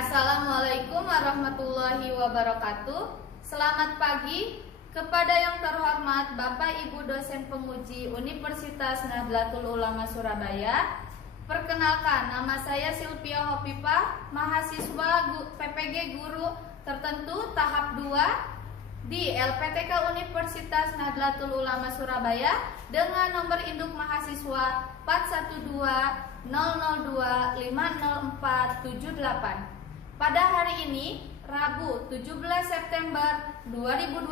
Assalamualaikum warahmatullahi wabarakatuh. Selamat pagi kepada yang terhormat Bapak Ibu dosen penguji Universitas Nahdlatul Ulama Surabaya. Perkenalkan, nama saya Silvia Hopipah, mahasiswa PPG Guru Tertentu tahap 2 di LPTK Universitas Nahdlatul Ulama Surabaya dengan nomor induk mahasiswa 412-002-50478. Pada hari ini, Rabu 17 September 2025,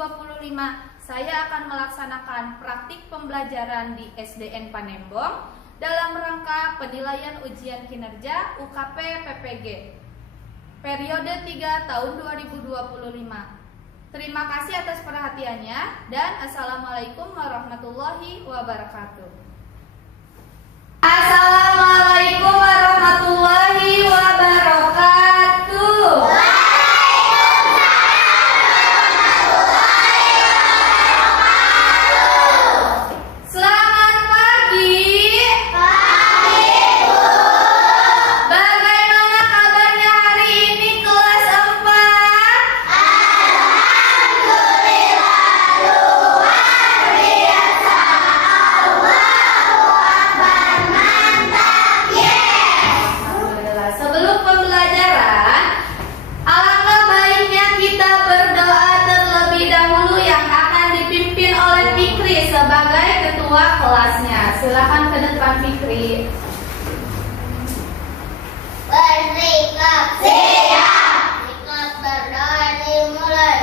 saya akan melaksanakan praktik pembelajaran di SDN Panembong dalam rangka penilaian ujian kinerja UKP PPG periode 3 tahun 2025. Terima kasih atas perhatiannya dan Assalamualaikum warahmatullahi wabarakatuh. Assalamualaikum warahmatullahi wabarakatuh. Sebagai ketua kelasnya, silakan ke depan Fikri. Bersikap siap. Sikap berdoa dimulai.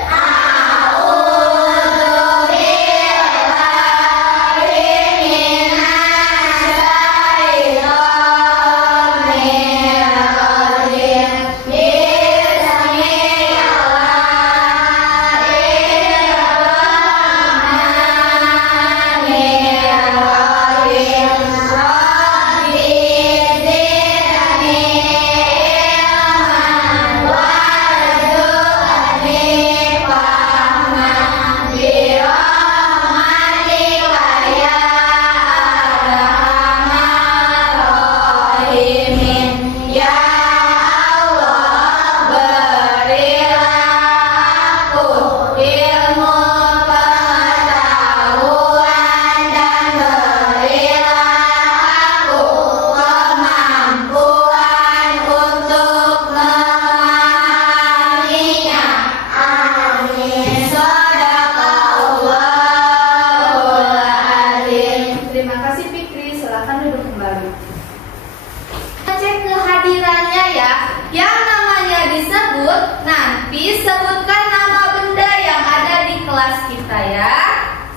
Sebutkan nama benda yang ada di kelas kita ya.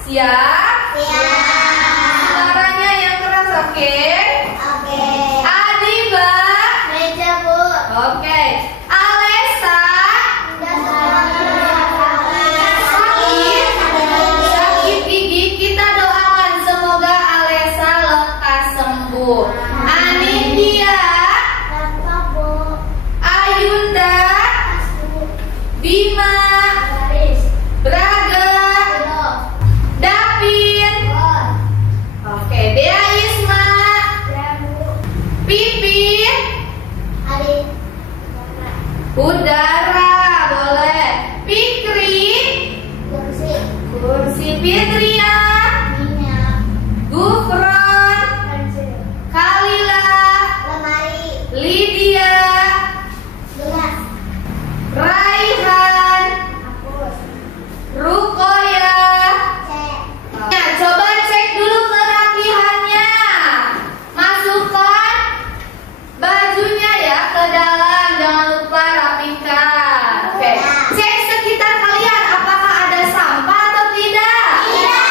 Siap? Siap. Suaranya yang keras, oke? Oke. Adiba? Meja, Bu. Oke. Alesa? Sakit gigi, kita doakan semoga Alesa lekas sembuh. Anindya? Ayunda? Bima, Braga, Davin, oke, Dea Isma, Pipin, Udara, boleh, Fikri, Kursi, Fitria, Gufron, Kalila, Lydia, Raihan, Rukoya. Nah, coba cek dulu kerapihannya. Masukkan bajunya ya ke dalam, jangan lupa rapikan. Oke, cek sekitar kalian apakah ada sampah atau tidak? Tidak.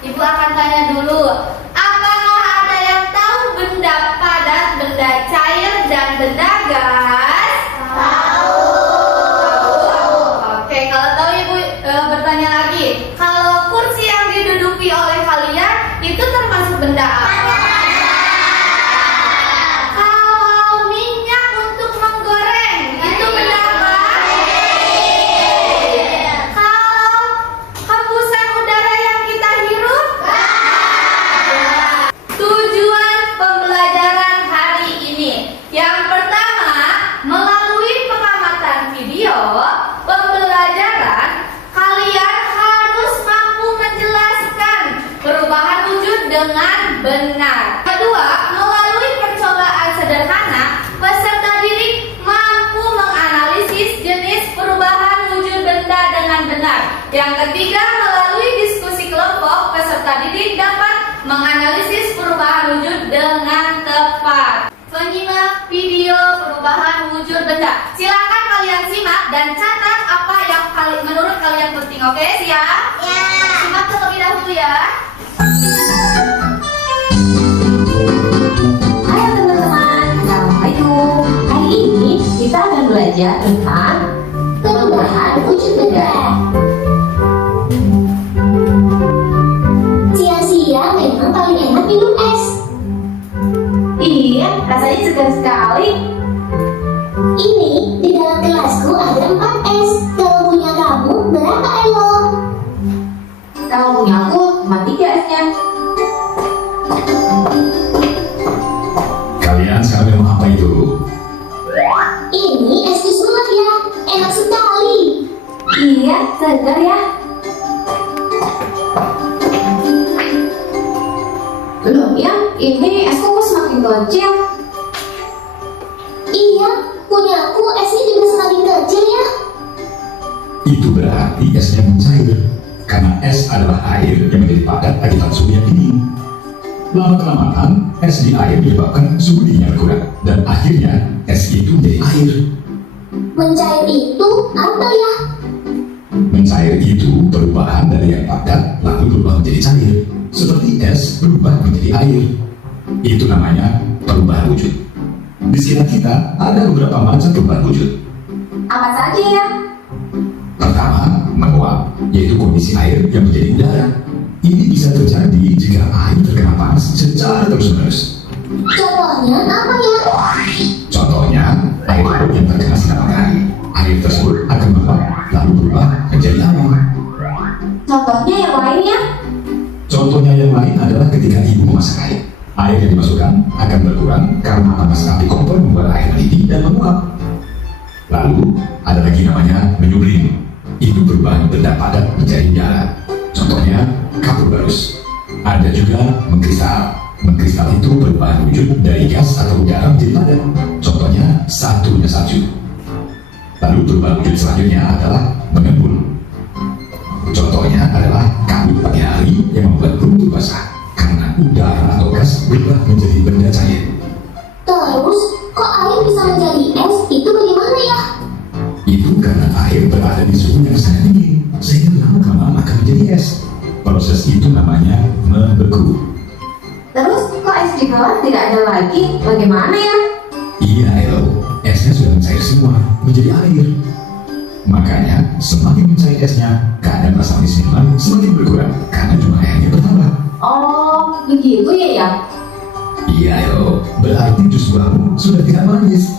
Ibu akan tanya dulu. Apakah ada yang tahu benda padat, benda cair, dan benda gas? Tahu. Oke, kalau tahu Ibu bertanya lagi. Kalau kursi yang diduduki oleh kalian itu termasuk benda apa? Kalau minyak untuk menggoreng itu benda apa? Kalau hembusan udara yang kita hirup? Tujuan pembelajaran hari ini yang pertama, melalui pengamatan video pembelajaran, kalian harus mampu menjelaskan perubahan wujud dengan benar. Kedua, melalui percobaan sederhana, peserta didik mampu menganalisis jenis perubahan wujud benda dengan benar. Yang ketiga, melalui diskusi kelompok, peserta didik dapat menganalisis perubahan wujud dengan tepat. Menyimak video perubahan wujud benda. Silakan kalian simak dan catat apa yang menurut kalian penting. Oke, siap? Ya. Simak terlebih dahulu ya. Hai teman-teman, Assalamualaikum. Hari ini kita akan belajar tentang perubahan wujud benda. Siang-siang memang paling enak minum es. Iya, rasanya segar sekali. Ini di dalam gelasku ada 4 es. Kalau punya kamu berapa Elo? Kalau punya aku cuma 3 esnya. Kalian sekarang minum apa itu? Ini es jus buah ya, enak sekali. Iya, segar ya. Loh ya, ini es kok semakin kecil. Iya, punya aku esnya juga semakin kecil ya. Itu berarti esnya mencair. Karena es adalah air yang menjadi padat akibat suhu yang dingin. Lama-kelamaan, es di air menyebabkan suhu dinginnya berkurang. Dan akhirnya, es itu menjadi air. Mencair itu apa ya? Mencair itu perubahan dari yang padat lalu berubah menjadi cair. Seperti es berubah menjadi air. Itu namanya perubahan wujud. Di sekitar kita ada beberapa macam perubahan wujud. Apa saja ya? Pertama, menguap, yaitu kondisi air yang menjadi udara. Ini bisa terjadi jika air terkena panas secara terus-menerus. Contohnya apa ya? Contohnya, air laut yang terkena sinar matahari. Air tersebut akan menguap lalu berubah menjadi awan. Contohnya yang lain ya? Contohnya yang lain adalah ketika ibu memasak air. Air yang dimasukkan akan berkurang karena panas api kompor membuat air mendidih dan menguap. Lalu, ada lagi namanya menyublim. Itu berubah benda padat menjadi udara. Contohnya, kapur barus. Ada juga mengkristal. Mengkristal itu perubahan wujud dari gas atau udara menjadi padat. Contohnya, satunya salju. Lalu perubahan wujud selanjutnya adalah mengembun. Contohnya adalah kabut pagi hari yang membuat rumput basah karena udara atau gas berubah menjadi benda cair. Terus, kok air bisa menjadi es? Itu bagaimana ya? Itu karena air berada di suhu yang sangat dingin sehingga lama-kelamaan akan menjadi es. Proses itu namanya membeku. Terus, kok es di bawah tidak ada lagi? Bagaimana ya? Iya, Elo, esnya sudah mencair semua menjadi air. Makanya semakin mencair esnya, kadar rasa manis minuman semakin berkurang karena jumlah airnya bertambah. Oh, begitu ya ya? Iya, Elo, berarti jus buahmu sudah tidak manis.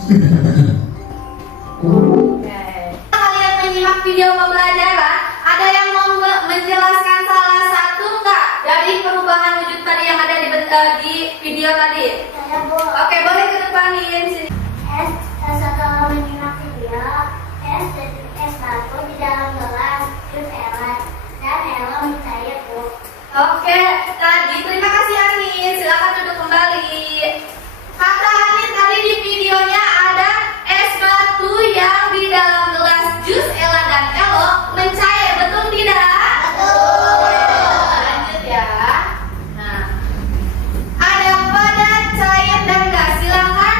Kalian menyimak video pembelajaran, ada yang mau menjelaskan salah satu nggak dari perubahan wujud tadi yang ada di video tadi? Oke, boleh ke depanin sini. Setelah menyimak video, es batu di dalam gelas jus Ella dan Ella mencair Bu. Oke, tadi terima kasih Anin. Silakan duduk kembali. Kata Anin tadi di videonya ada es batu yang di dalam gelas jus Ella dan Elo mencair, betul tidak? Betul. Lanjut ya. Nah, ada padat, cair, dan gas. Silakan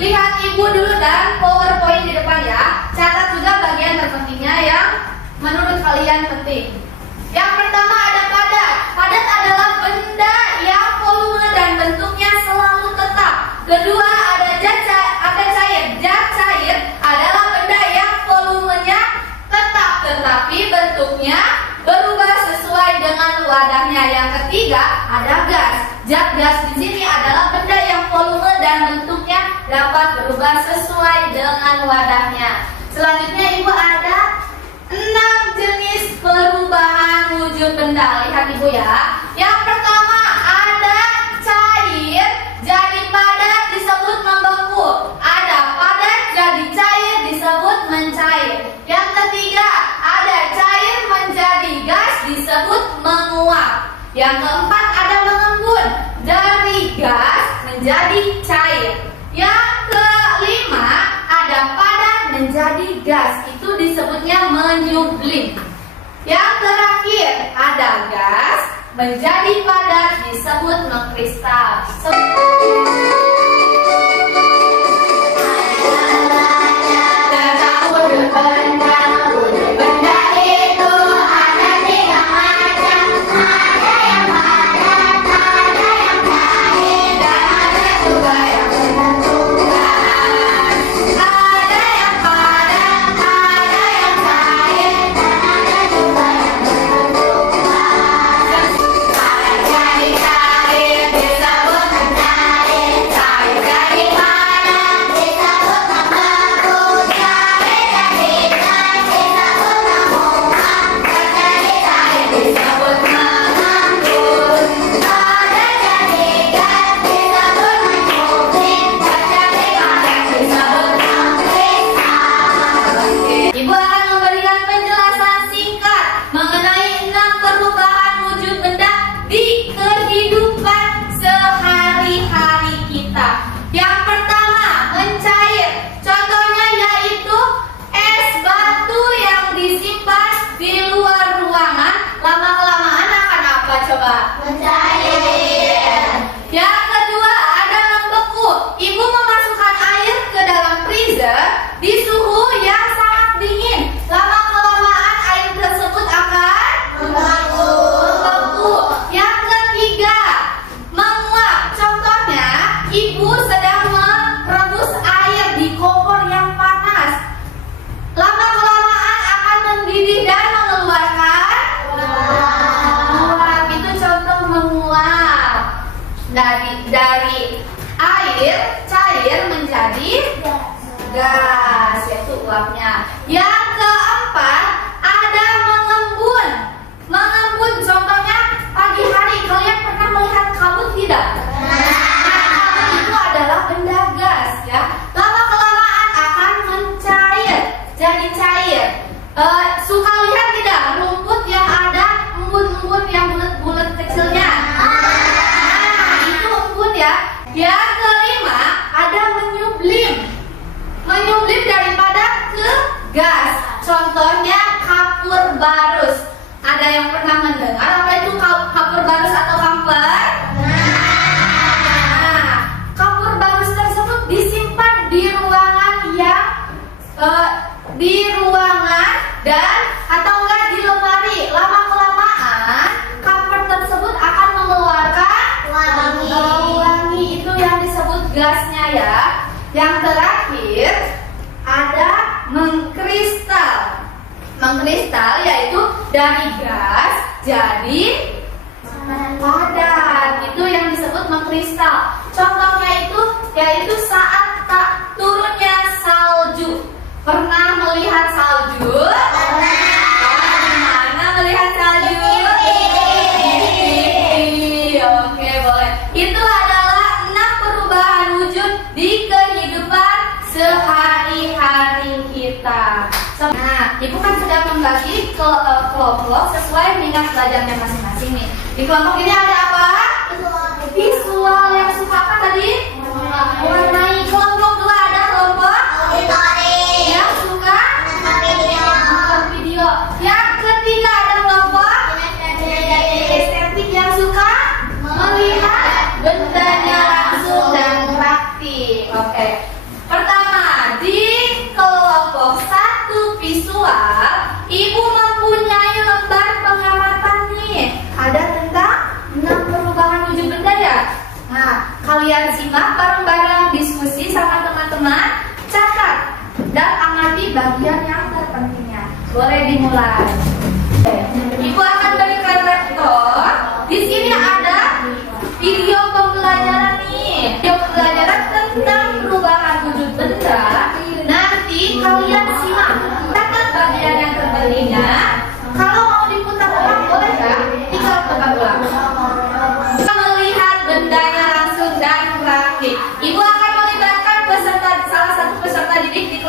lihat ibu dulu dan PowerPoint di depan ya. Catat juga bagian terpentingnya yang menurut kalian penting. Yang pertama ada padat. Padat adalah Zat gas di sini adalah benda yang volume dan bentuknya dapat berubah sesuai dengan wadahnya. Selanjutnya Ibu ada 6 jenis perubahan wujud benda. Lihat Ibu ya. Yang pertama ada cair jadi padat disebut membeku. Ada padat jadi cair disebut mencair. Yang ketiga ada cair menjadi gas disebut menguap. Yang keempat ada mengembun dari gas menjadi cair. Yang kelima ada padat menjadi gas, itu disebutnya menyublim. Yang terakhir ada gas menjadi padat disebut mengkristal. Dari air cair menjadi gas, yaitu uapnya. Yang keempat ada mengembun. Mengembun contohnya pagi hari, kalian pernah melihat kabut tidak? Kabut itu adalah benda gas ya. Lama kelamaan akan mencair, jadi cair. Suka lihat tidak rumput yang ada embun-embun yang bulat-bulat kecilnya? Yang kelima ada menyublim. Menyublim dari padat ke gas. Contohnya kapur barus. Ada yang pernah mendengar apa itu kapur barus atau kamper? Kapur barus tersebut disimpan di ruangan dan atau enggak di lemari. Lama kelamaan kapur tersebut akan mengeluarkan wangi, itu yang disebut gasnya ya. Yang terakhir ada mengkristal. Mengkristal yaitu dari gas jadi padat, itu yang disebut mengkristal. Contohnya itu yaitu saat tak turunnya salju. Pernah melihat salju? Mana melihat salju? Oke, boleh. Itu adalah 6 perubahan wujud di kehidupan sehari-hari kita. Nah, Ibu kan sudah membagi kelompok sesuai minat belajarnya masing-masing nih. Di kelompok ini ada apa? Visual. Yang suka apa tadi? Warnai. Kelompok 2 ada kelompok yang suka nonton video. Yang ketiga ada kelompok estetik yang suka melihat bendanya langsung dan praktik. Oke. Pertama, di kelompok 1 visual, Ibu mempunyai lembar pengamatan nih. Ada tentang 6 perubahan wujud benda ya. Nah, kalian simak bareng-bareng, diskusi sama teman-teman, catat dan amati bagian yang terpentingnya. Boleh dimulai. Ibu akan berikan laptop. Di sini ada video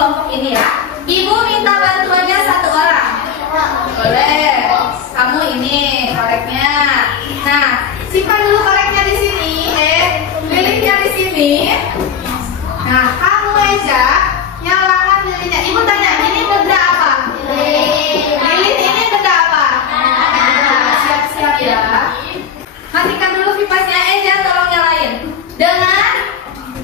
kelompok ini ya. Ibu minta bantuannya 1 orang. Boleh. Kamu ini koreknya. Nah, simpan dulu koreknya di sini. Lilinnya di sini. Nah, kamu aja nyalakan lilinnya. Ibu tanya, ini benda apa? Lilin ini benda apa? Nah, siap-siap ya. Matikan dulu kipasnya. Eja tolong nyalain. Dengan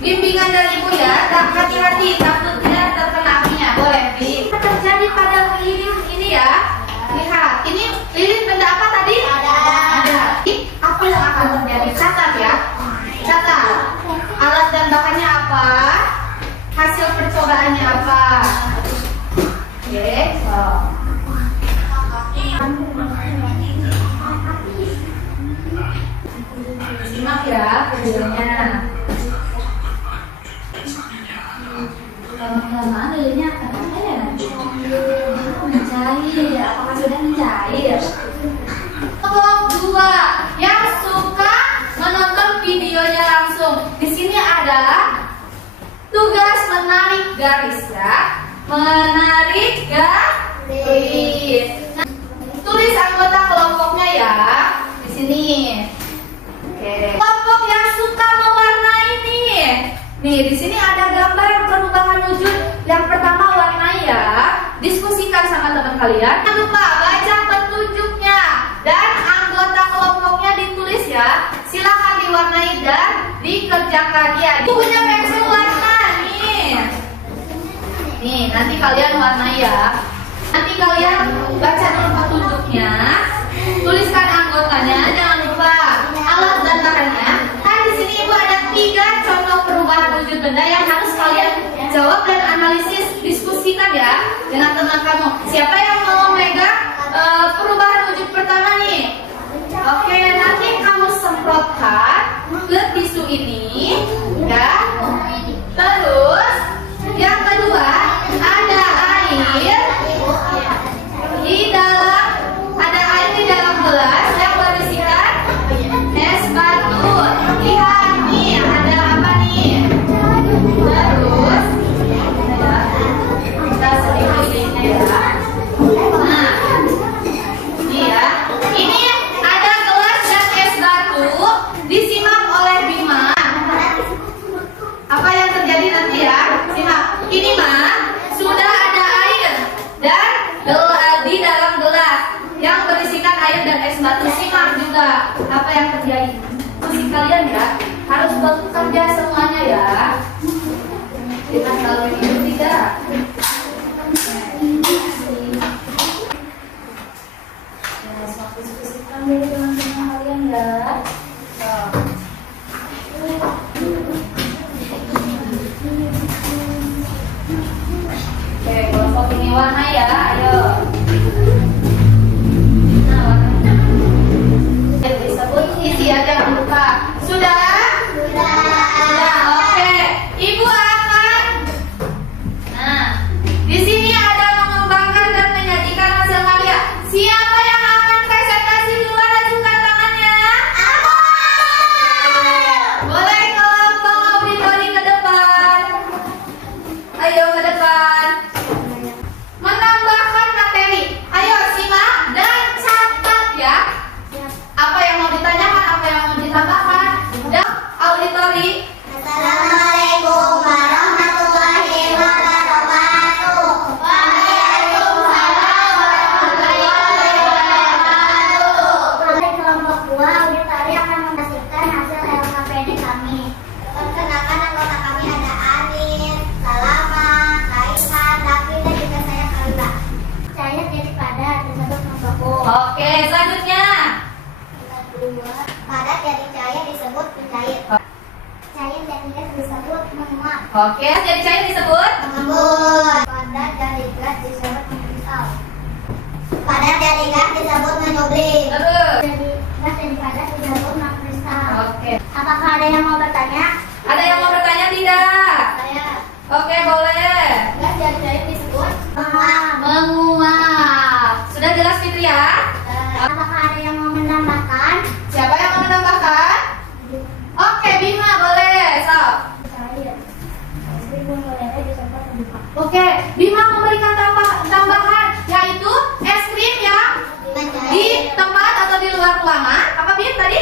bimbingan dari ibu ya. Hati-hati, takutnya terkena apinya. Boleh. Terjadi pada lilin ini ya. Lihat, ini lilin benda apa tadi? Ada. Apa yang akan terjadi? Catat ya. Catat. Alat dan bahannya apa? Hasil percobaannya apa? Oke. Simak ya videonya. Lama-lama lilinnya akan apa ya? Mencair. Apakah sudah mencair? Kelompok 2 yang suka menonton videonya langsung. Di sini ada tugas menarik garis ya. Menarik garis. Nah, tulis anggota kelompoknya ya. Di sini. Oke. Kelompok yang suka mewarnai nih. Nih, di sini ada gambar perubahan wujud. Yang pertama warnai ya. Diskusikan sama teman kalian. Jangan lupa baca petunjuknya dan anggota kelompoknya ditulis ya. Silakan diwarnai dan dikerjakan ya. Punya pensil warna nih. Nih, nanti kalian warnai ya. Nanti kalian baca dulu petunjuknya. Tuliskan anggotanya. Jangan lupa alat dan bahannya. Kan di sini ibu ada 3 contoh perubahan wujud benda yang harus kalian jawab dan analisis, diskusikan ya dengan teman kamu. Siapa yang mau megang perubahan wujud pertama nih? Oke, nanti kamu semprotkan ke tisu ini ya. Terus yang kedua ada air di dalam gelas yang berisikan es batu. Lihat nih ada apa nih? Terus kita sedikit ya. Nah, ini ya. Ini ada gelas dan es batu disimak oleh Bima. Apa yang terjadi nanti ya? Simak. Ini mah sudah ada air dan di dalam gelas yang berisikan air dan es batu. Simak juga apa yang terjadi. Musik kalian ya harus bekerja semuanya ya. Kita selalu hidup tidak. Ya, semakin diskusikan dulu teman-teman kalian ya. Oke, kelompok ini warna ya, ayo. Nah, warnanya disebut isi ya, jangan lupa. Sudah? Sudah, oke. Ibu akan. Nah, di sini ada mengembangkan dan menyajikan hasil karya. Siapa yang akan presentasi duluan, ajukan tangannya? Aku. Boleh kelompok auditori ke depan. Ayo ke depan. Menambahkan materi. Ayo simak dan catat ya. Apa yang mau ditanyakan, apa yang mau ditambahkan. Dan auditori. Assalamualaikum warahmatullahi wabarakatuh. Waalaikumsalam warahmatullahi wabarakatuh. Pada kelompok 2, auditori akan menghasilkan hasil LKPD kami. Perkenalkan anggota kami ada Anin, Salama, Kaisan, Davi, dan juga saya Kalila. Cair jadi padat disebut membeku. Oke, selanjutnya. Kedua, padat jadi cair disebut pencair. Cair jadi gas disebut menguap. Oke, jadi cair disebut. Mengembun. Padat jadi gas disebut mengkristal. Padat jadi gas disebut menyublim. Terus. Jadi gas jadi padat disebut mengkristal. Oke. Apakah ada yang mau bertanya? Ada yang mau bertanya tidak? Saya. Oke, boleh. Gas jadi cair disebut menguap. Menguap. Sudah jelas Fitri ya? Apakah ada yang mau menambahkan? Siapa yang mau menambahkan? Oke, Bima boleh. So. Cair. Jadi bunga lele disebut terbuka. Oke, Gavin tadi?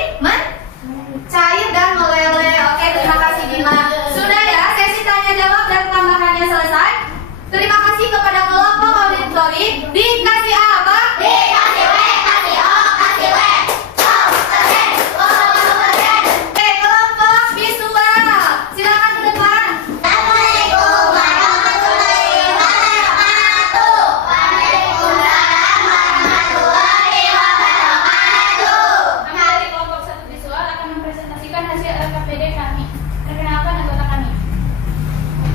Cair dan meleleh. Oke, terima kasih Bima. Sudah ya, sesi tanya jawab dan tambahannya selesai. Terima kasih kepada kelompok auditori. Dikasih apa? Dikasih W, kasih O, kasih W. Oke, kelompok visual. Silakan ke depan. Assalamualaikum warahmatullahi wabarakatuh. Waalaikumsalam warahmatullahi wabarakatuh. Kami dari kelompok 1 visual akan mempresentasikan hasil LKPD kami. Perkenalkan anggota kami.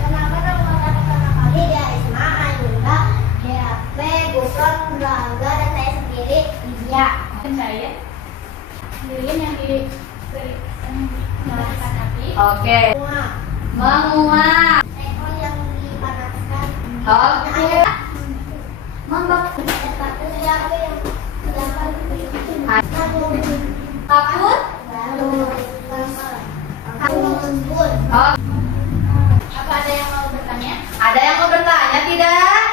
Kenapa anggota kami dia Isma, Ayunda, DAP, Gufron, Braga, dan saya sendiri Lydia. Dan saya lilin yang diberikan api. Oke. Menguap. Teko yang dipanaskan. Oke. Membak. Sepatu siapa yang Kapur. Kabun. Oh, Apa ada yang mau bertanya? ada yang mau bertanya tidak?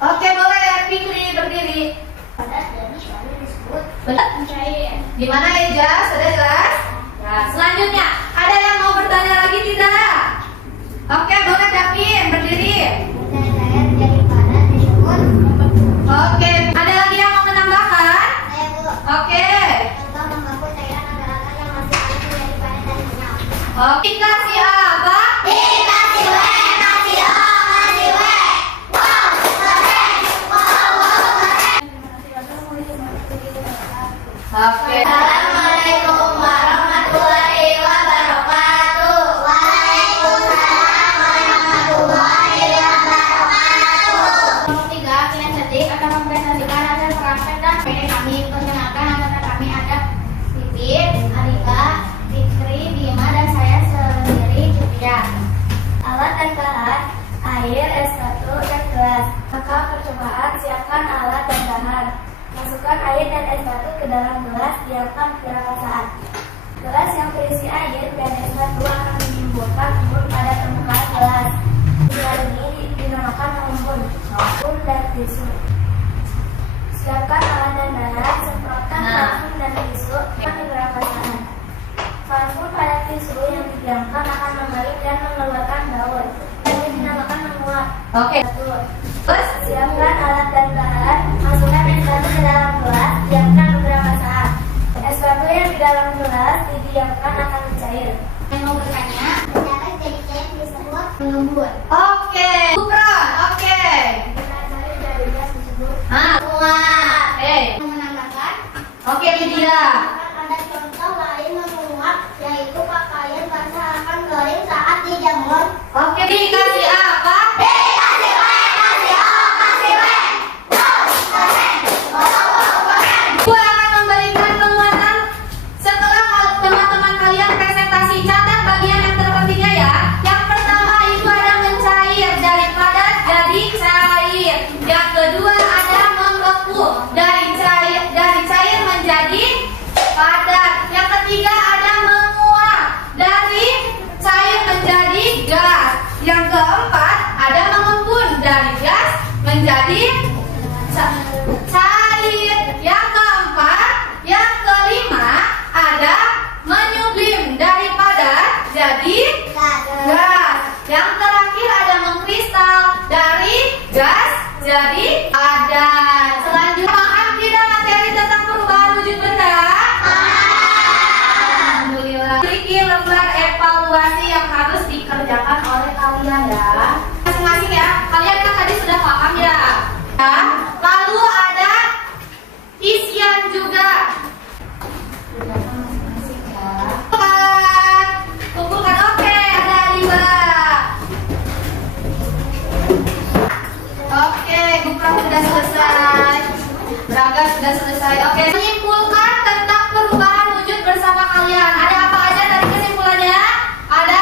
Oke, boleh Fikri berdiri. Benar? Mencair. Gimana Eja? Sudah jelas? Ya, selanjutnya, ada yang mau bertanya lagi tidak? Oke, boleh Davin berdiri. Saya menjadi panas disebut. Oke, ada lagi yang mau menambahkan? Saya Bu. Oke. Contoh membaku cairan agar-agar yang masih panas menjadi panas dan kenyal. Oke, dikasih apa? Dikasih W, kasih O, kasih W. Wow, keren. Wow, keren. Oke. Assalamualaikum warahmatullahi wabarakatuh. Waalaikumsalam warahmatullahi wabarakatuh. Kelompok 3 kinestetik akan mempresentasikan hasil praktek dan PD kami. Perkenalkan anggota kami ada Pipit, Arika, Fikri, Bima, dan saya sendiri Julia. Alat dan bahan, air, S1, dan gelas. Maka percobaan siapkan alat dan bahan. Masukkan air dan S1 ke dalam gelas, diamkan beberapa saat. Gelas yang berisi air dan S1 akan menimbulkan embun pada permukaan gelas. Hal ini dinamakan embun maupun dan tisu. Siapkan alat dan bahan, semprotkan parfum dan tisu beberapa saat. Parfum pada tisu yang didiamkan akan membalik dan mengeluarkan bau. Ini dinamakan menguap. Oke. Terus? Siapkan alat dan bahan, masukkan S1 ke dalam gelas, diamkan beberapa saat. S1 yang di dalam gelas didiamkan akan mencair. Yang mau bertanya? Ternyata jadi cair disebut mengembun. Oke. Supron. Oke. Kita cari dari gas disebut Menguap. yang menambahkan. Oke, Lydia. Ada contoh lain menguap, yaitu pakaian basah akan kering saat dijemur. Oke, dikasih apa? Dikasih W, kasih O, kasih W. Wow, keren. Wow, keren. Gue akan memberikan penguatan setelah teman-teman kalian presentasi. Catat bagian yang terpentingnya ya. Yang pertama itu ada mencair, dari padat jadi cair. Yang kedua ada membeku, dari cair menjadi padat. Yang ketiga ada menguap, dari cair menjadi gas. Yang keempat ada mengembun, dari gas menjadi cair. Yang keempat, yang kelima ada menyublim, dari padat jadi gas. Yang terakhir ada mengkristal, dari gas jadi padat. Selanjutnya paham tidak materi tentang perubahan wujud benda? Alhamdulillah. Memiliki lembar evaluasi yang harus dikerjakan oleh kalian ya. Masing-masing ya. Kalian kan tadi sudah paham ya. Ya. Lalu ada isian juga. Kumpulkan. Oke, ada 5. Oke, Gufron sudah selesai. Braga sudah selesai. Oke, menyimpulkan tentang perubahan wujud bersama kalian. Ada apa aja dari kesimpulannya? Ada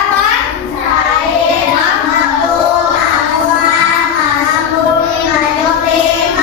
Cair, mengembun, menguap, mengembun, menyublim,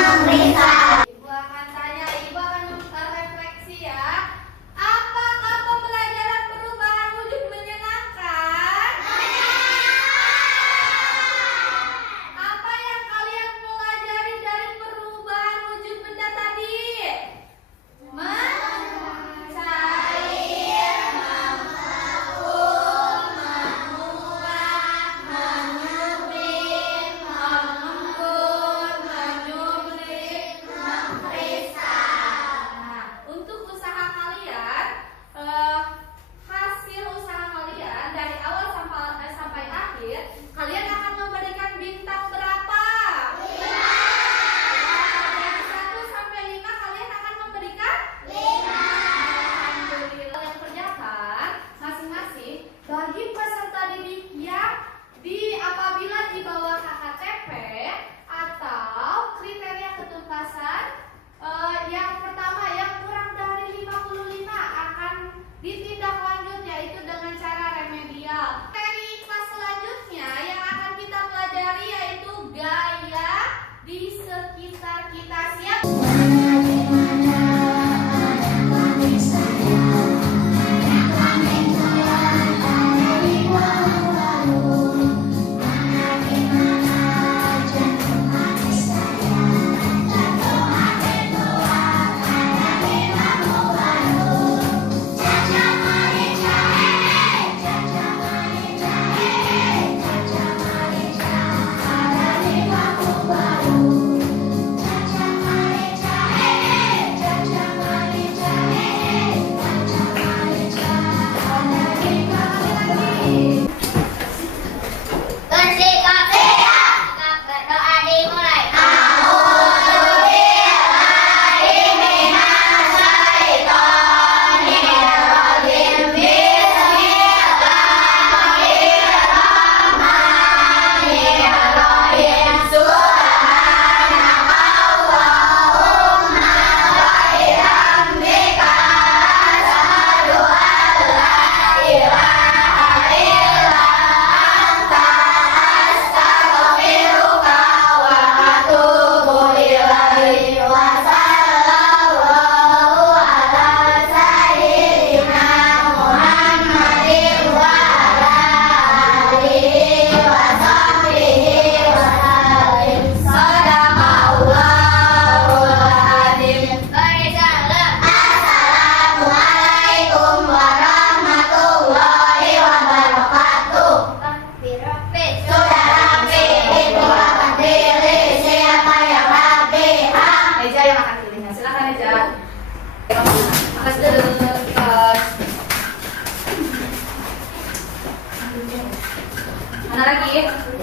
Mana lagi?